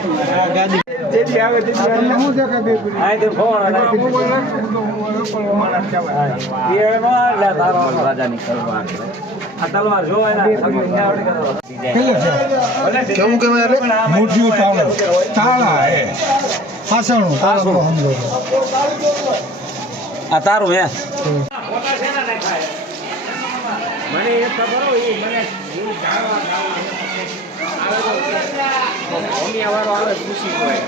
જેથી આવે તેટલી હું છે કે બે આ તો ફોન રાજાની તલવાર આ તલવાર જો એના કેવું કહેવાય મોઢું તાળા હે પાછળનું તાળું સમજો આ તારું હે મોટા સેના ને ખાય મને એ ખબર હોય મને જાણવા આવે વાળો આવે ખુશી હોય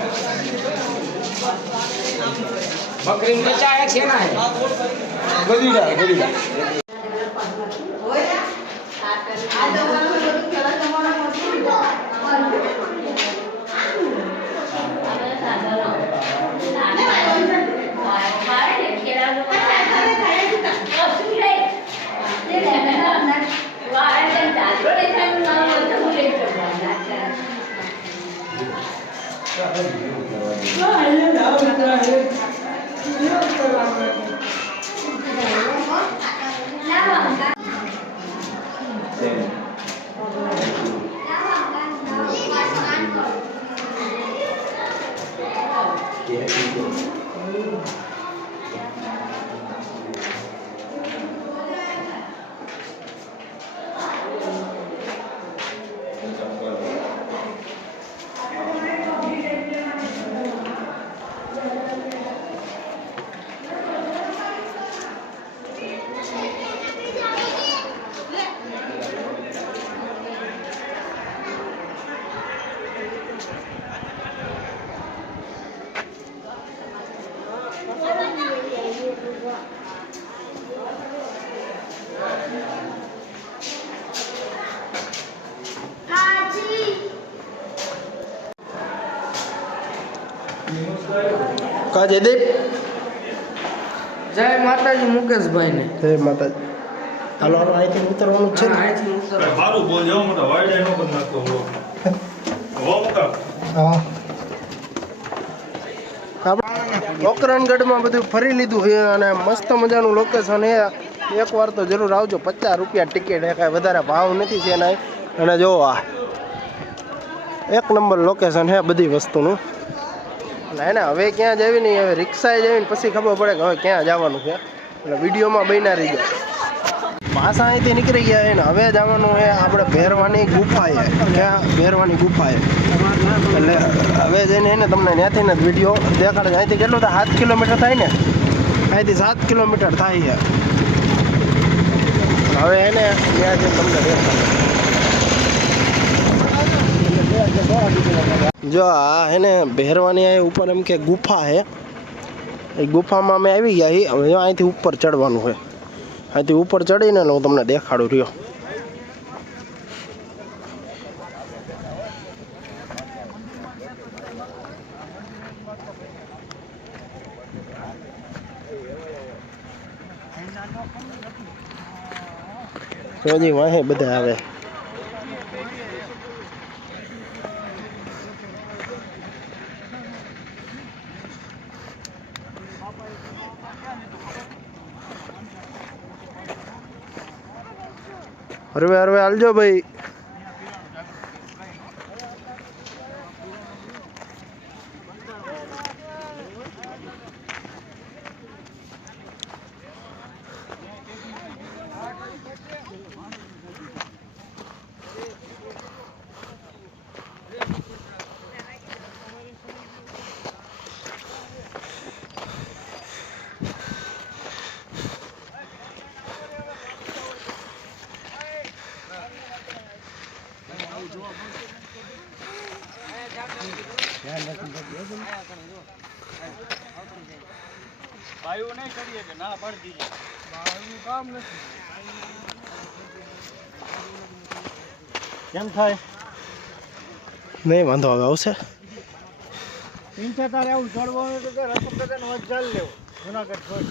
બકરી બચાયા છે ને ગદીડા કા જયદેવ જય માતાજી મુકેશભાઈ ને જય માતાજી હાલો હાલો અહીંથી ઉતરવાનું છે ને અહીંથી ઉતરો સારું બોલ જાવ મોટા વાયડા નો કરી નાખતો હો મોટા હા પોકરણગઢમાં બધું ફરી લીધું છે અને મસ્ત મજાનું લોકેશન છે એકવાર તો જરૂર આવજો 50 રૂપિયા ટિકિટ છે કાંઈ વધારે ભાવ નથી છે એના અને જો આ એક નંબર લોકેશન છે બધી વસ્તુનું એટલે એને હવે ક્યાં જવી નહીં હવે રિક્ષાએ જવીને પછી ખબર પડે કે હવે ક્યાં જવાનું છે એટલે વિડીયોમાં બન્યા રહી જાય પાછા અહીંથી નીકળી ગયા છે ને હવે જવાનું છે આપણે ભેરવાની ગુફાએ ક્યાં ભેરવાની ગુફાએ એટલે હવે જઈને એને તમને ત્યાંથી ને વિડીયો દેખાડે અહીંથી કેટલું થાય 7 કિલોમીટર થાય ને અહીંથી 7 કિલોમીટર થાય છે હવે એને ત્યાં જઈને તમને દેખાડે જો આ હે ને ભેરવાની આ ઉપર એમ કે ગુફા છે એ ગુફામાં અમે આવી ગયા છીએ હવે અહીંથી ઉપર ચડવાનું છે અહીંથી ઉપર ચડીને હું તમને દેખાડું રહ્યો હજી વાહે બધા આવે હરવે હરવે હાલજો ભાઈ ભાઈઓ નહીં કરીએ કે ના પડી દીજે ભાઈનું કામ નથી કેમ થાય નહીં વાંધો હવે આવશે 3 તારે આવું ચડવાનું તો કે રસ્તો કદાચ વચ ચાલ લેવો જુનાગઢ છોડ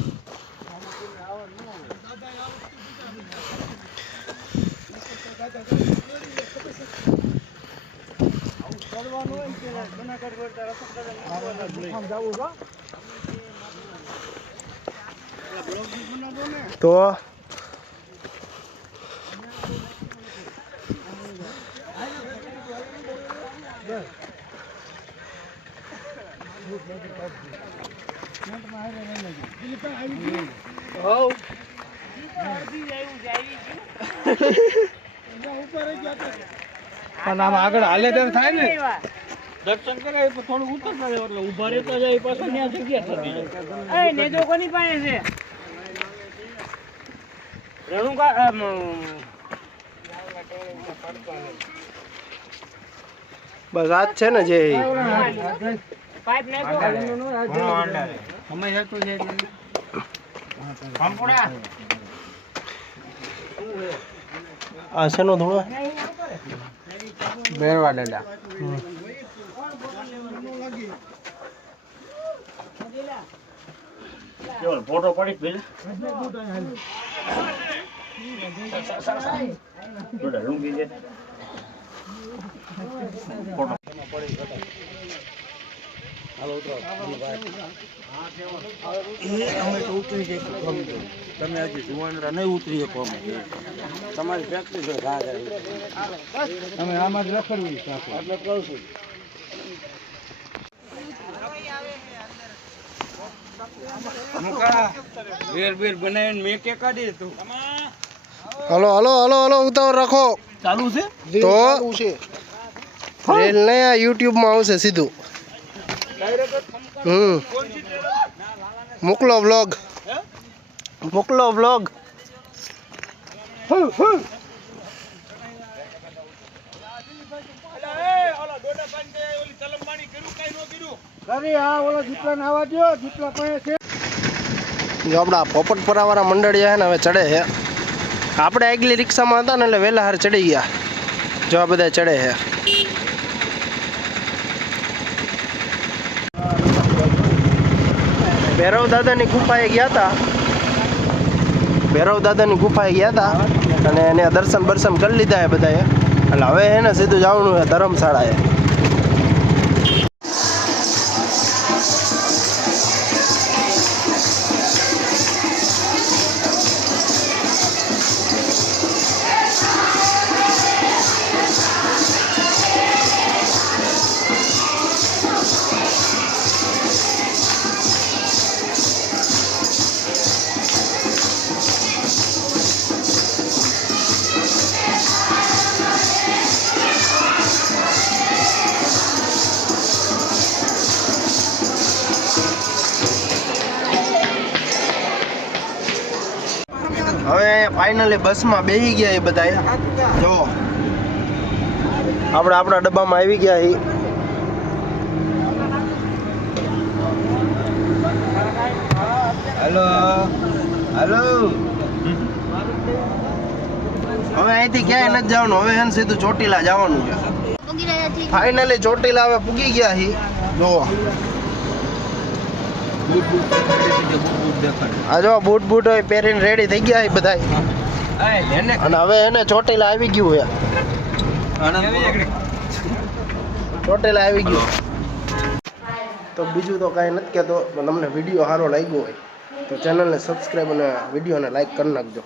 ચડવાનું હોય કે જુનાગઢ છોડ રસ્તો કદાચ જવું તો પણ આમ આગળ હાલે તેમ થાય ને દર્શન કરે તો થોડું ઉતરતા જાય એટલે ઊભા રહેતા જાય પાછો ત્યાં જગ્યા થતી જાય. એ નેદો કોની પાસે છે રેણુકા બસ આજ છે ને જે પાઇપ નાખો સમય જતો જાય એટલે કંપુડા આ શેનો ધોળો બેરવા દાદા ફોટો પડી પેલા તમે હજી જુવાનરા નહીં ઉતરી શકો તમારી ફેક્ટરી છે તમે આમાં જ રખડવી એટલે કહું છું. વેર બેર બનાવીને મેં કે કાઢી તું હલો હલો હલો હલો ઉતાવળ રાખો ચાલુ છે તો રેલ ને આ યુટ્યુબ માં આવશે સીધું. મોકલો વ્લોગ મોકલો વ્લોગ. જો આપણા પોપટપુરા મંડળિયા છે ને હવે ચડે છે. આપણે આગલી રિક્ષામાં હતા ને એટલે વહેલા હાર ચડી ગયા. જો આ બધા ચડે છે. ભૈરવ દાદાની ગુફાએ ગયા હતા. ભૈરવ દાદાની ગુફાએ ગયા હતા અને એને દર્શન બર્શન કરી લીધા છે બધાએ. એટલે હવે છે ને સીધું જવાનું છે ધર્મશાળાએ. હવે ફાઇનલી બસમાં બેસી ગયા એ બધા. જો આપણે આપણા ડબ્બામાં આવી ગયા એ. હેલો હેલો હવે અહીંથી ક્યાંય નથી જવાનું. હવે છે ને સીધું ચોટીલા જવાનું છે. ફાઇનલી ચોટીલા હવે પૂગી ગયા હી. જો આ જો બૂટ બૂટ હોય પહેરીને રેડી થઈ ગયા બધા. અને હવે એને ચોટીલા આવી ગયું છે. ચોટીલા આવી ગયું. તો બીજું તો કાંઈ નથી કહેતો. તમને વિડીયો સારો લાગ્યો હોય તો ચેનલને સબસ્ક્રાઈબ અને વિડીયોને લાઈક કરી નાખજો.